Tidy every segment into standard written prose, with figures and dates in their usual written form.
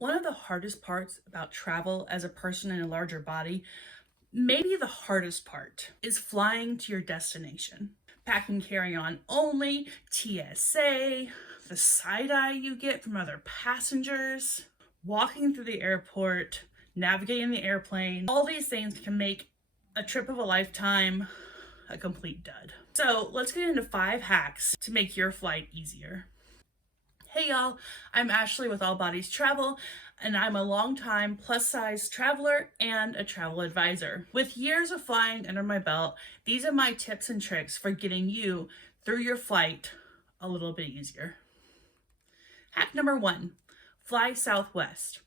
One of the hardest parts about travel as a person in a larger body, maybe the hardest part, is flying to your destination. Packing carry on only, TSA, the side eye you get from other passengers, walking through the airport, navigating the airplane. All these things can make a trip of a lifetime a complete dud. So let's get into 5 hacks to make your flight easier. Hey y'all, I'm Ashley with All Bodies Travel, and I'm a longtime plus size traveler and a travel advisor. With years of flying under my belt, these are my tips and tricks for getting you through your flight a little bit easier. Hack number 1, fly Southwest.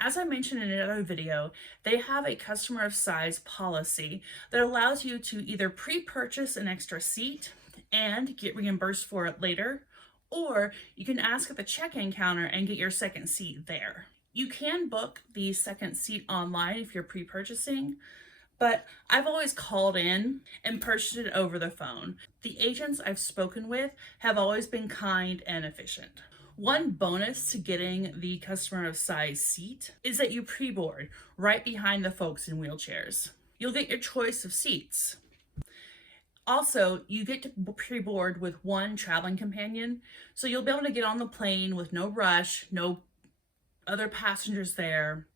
As I mentioned in another video, they have a customer of size policy that allows you to either pre-purchase an extra seat and get reimbursed for it later, or you can ask at the check-in counter and get your second seat there. You can book the second seat online if you're pre-purchasing, but I've always called in and purchased it over the phone. The agents I've spoken with have always been kind and efficient. One bonus to getting the customer of size seat is that you pre-board right behind the folks in wheelchairs. You'll get your choice of seats. Also, you get to pre-board with one traveling companion, so you'll be able to get on the plane with no rush, no other passengers there.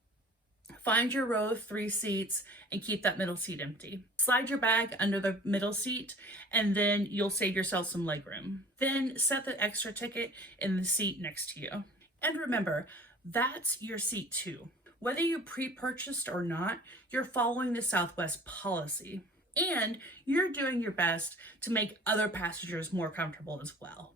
Find your row of 3 seats and keep that middle seat empty. Slide your bag under the middle seat and then you'll save yourself some legroom. Then set the extra ticket in the seat next to you. And remember, that's your seat too. Whether you pre-purchased or not, you're following the Southwest policy. And you're doing your best to make other passengers more comfortable as well.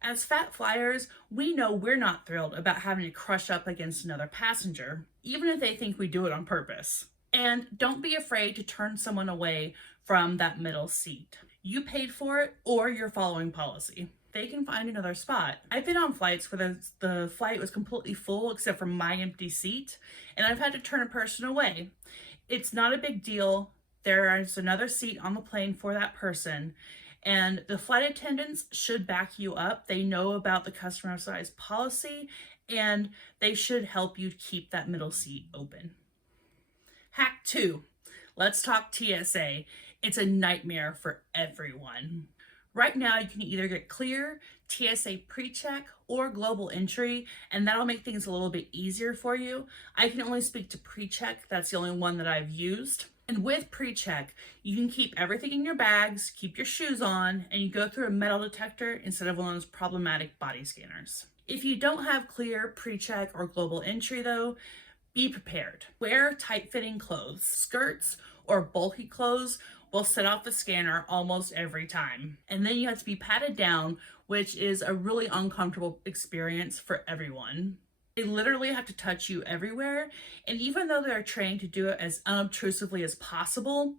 As fat flyers, we know we're not thrilled about having to crush up against another passenger, even if they think we do it on purpose. And don't be afraid to turn someone away from that middle seat. You paid for it or you're following policy. They can find another spot. I've been on flights where the flight was completely full except for my empty seat, and I've had to turn a person away. It's not a big deal. There is another seat on the plane for that person, and the flight attendants should back you up. They know about the customer size policy, and they should help you keep that middle seat open. Hack 2, let's talk TSA. It's a nightmare for everyone. Right now, you can either get Clear, TSA PreCheck, or Global Entry, and that'll make things a little bit easier for you. I can only speak to PreCheck. That's the only one that I've used. And with PreCheck, you can keep everything in your bags, keep your shoes on, and you go through a metal detector instead of one of those problematic body scanners. If you don't have Clear, PreCheck, or Global Entry though, be prepared. Wear tight-fitting clothes. Skirts or bulky clothes will set off the scanner almost every time. And then you have to be patted down, which is a really uncomfortable experience for everyone. They literally have to touch you everywhere, and even though they're trained to do it as unobtrusively as possible,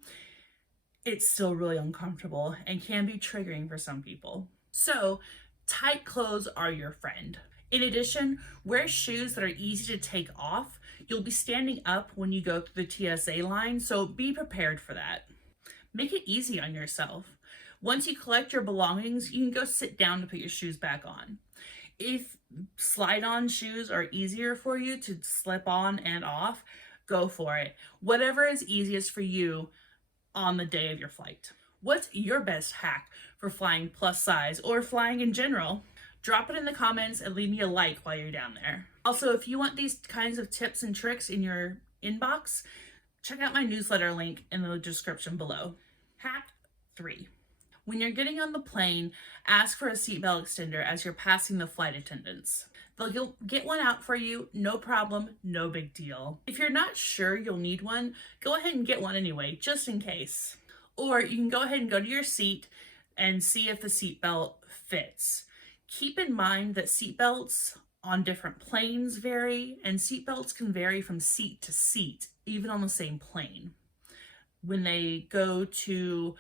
it's still really uncomfortable and can be triggering for some people. So, tight clothes are your friend. In addition, wear shoes that are easy to take off. You'll be standing up when you go through the TSA line, so be prepared for that. Make it easy on yourself. Once you collect your belongings, you can go sit down to put your shoes back on. If slide-on shoes are easier for you to slip on and off, go for it. Whatever is easiest for you on the day of your flight. What's your best hack for flying plus size or flying in general? Drop it in the comments and leave me a like while you're down there. Also, if you want these kinds of tips and tricks in your inbox, check out my newsletter link in the description below. Hack 3. When you're getting on the plane, ask for a seatbelt extender as you're passing the flight attendants. They'll get one out for you, no problem, no big deal. If you're not sure you'll need one, go ahead and get one anyway, just in case. Or you can go ahead and go to your seat and see if the seatbelt fits. Keep in mind that seatbelts on different planes vary, and seatbelts can vary from seat to seat, even on the same plane. When they go to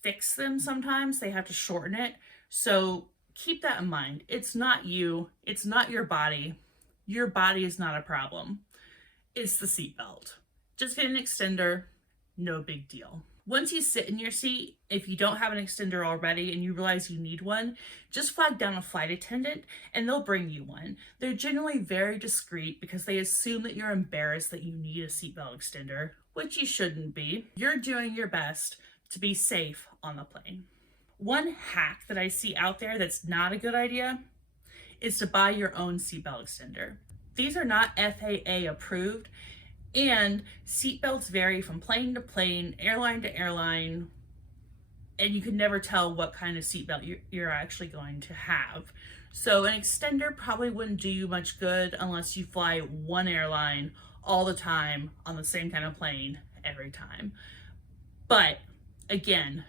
fix them, sometimes they have to shorten it. So keep that in mind. It's not you. It's not your body. Your body is not a problem. It's the seatbelt. Just get an extender. No big deal. Once you sit in your seat, if you don't have an extender already and you realize you need one, just flag down a flight attendant and they'll bring you one. They're generally very discreet because they assume that you're embarrassed that you need a seatbelt extender, which you shouldn't be. You're doing your best to be safe on the plane. One hack that I see out there that's not a good idea is to buy your own seatbelt extender. These are not FAA approved, and seatbelts vary from plane to plane, airline to airline, and you can never tell what kind of seatbelt you're actually going to have. So an extender probably wouldn't do you much good unless you fly one airline all the time on the same kind of plane every time. But again,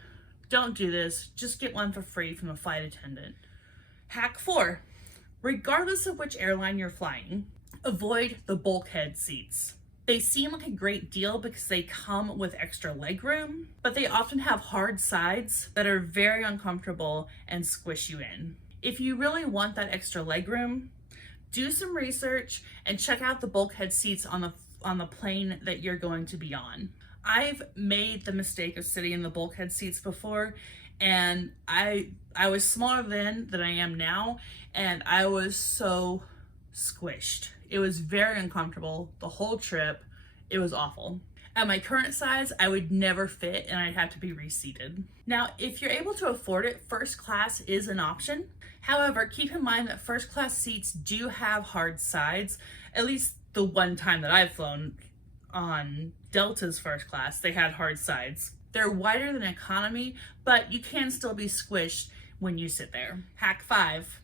don't do this. Just get one for free from a flight attendant. Hack 4. Regardless of which airline you're flying, avoid the bulkhead seats. They seem like a great deal because they come with extra legroom, but they often have hard sides that are very uncomfortable and squish you in. If you really want that extra legroom, do some research and check out the bulkhead seats on the plane that you're going to be on. I've made the mistake of sitting in the bulkhead seats before, and I was smaller then than I am now, and I was so squished. It was very uncomfortable the whole trip. It was awful. At my current size, I would never fit and I'd have to be reseated. Now, if you're able to afford it, first class is an option. However, keep in mind that first class seats do have hard sides. At least the one time that I've flown on Delta's first class, they had hard sides. They're wider than economy, but you can still be squished when you sit there. Hack 5,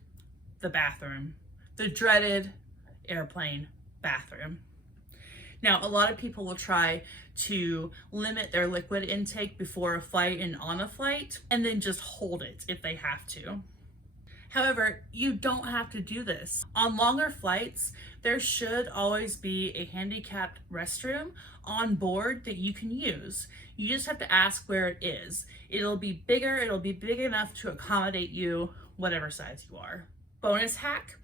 the bathroom. The dreaded airplane bathroom. Now, a lot of people will try to limit their liquid intake before a flight and on a flight, and then just hold it if they have to. However, you don't have to do this. On longer flights, there should always be a handicapped restroom on board that you can use. You just have to ask where it is. It'll be bigger, it'll be big enough to accommodate you, whatever size you are. Bonus hack.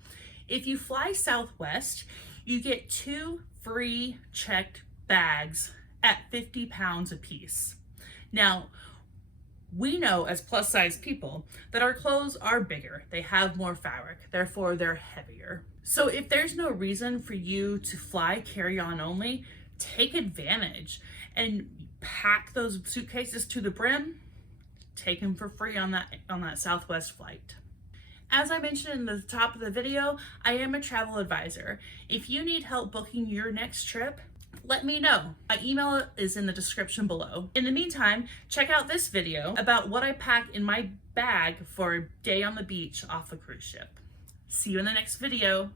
If you fly Southwest, you get 2 free checked bags at 50 pounds apiece. Now, we know as plus size people that our clothes are bigger. They have more fabric, therefore they're heavier. So if there's no reason for you to fly carry-on only, take advantage and pack those suitcases to the brim. Take them for free on that Southwest flight. As I mentioned in the top of the video, I am a travel advisor. If you need help booking your next trip, let me know. My email is in the description below. In the meantime, check out this video about what I pack in my bag for a day on the beach off a cruise ship. See you in the next video.